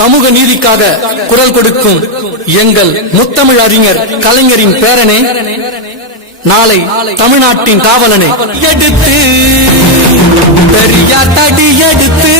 சமூக நீதிக்காக குரல் கொடுக்கும் எங்கள் முத்தமிழ் அறிஞர் கலைஞரின் பேரனே, நாளை தமிழ்நாட்டின் காவலனே, எடுத்து பெரியார் தடி எடுத்து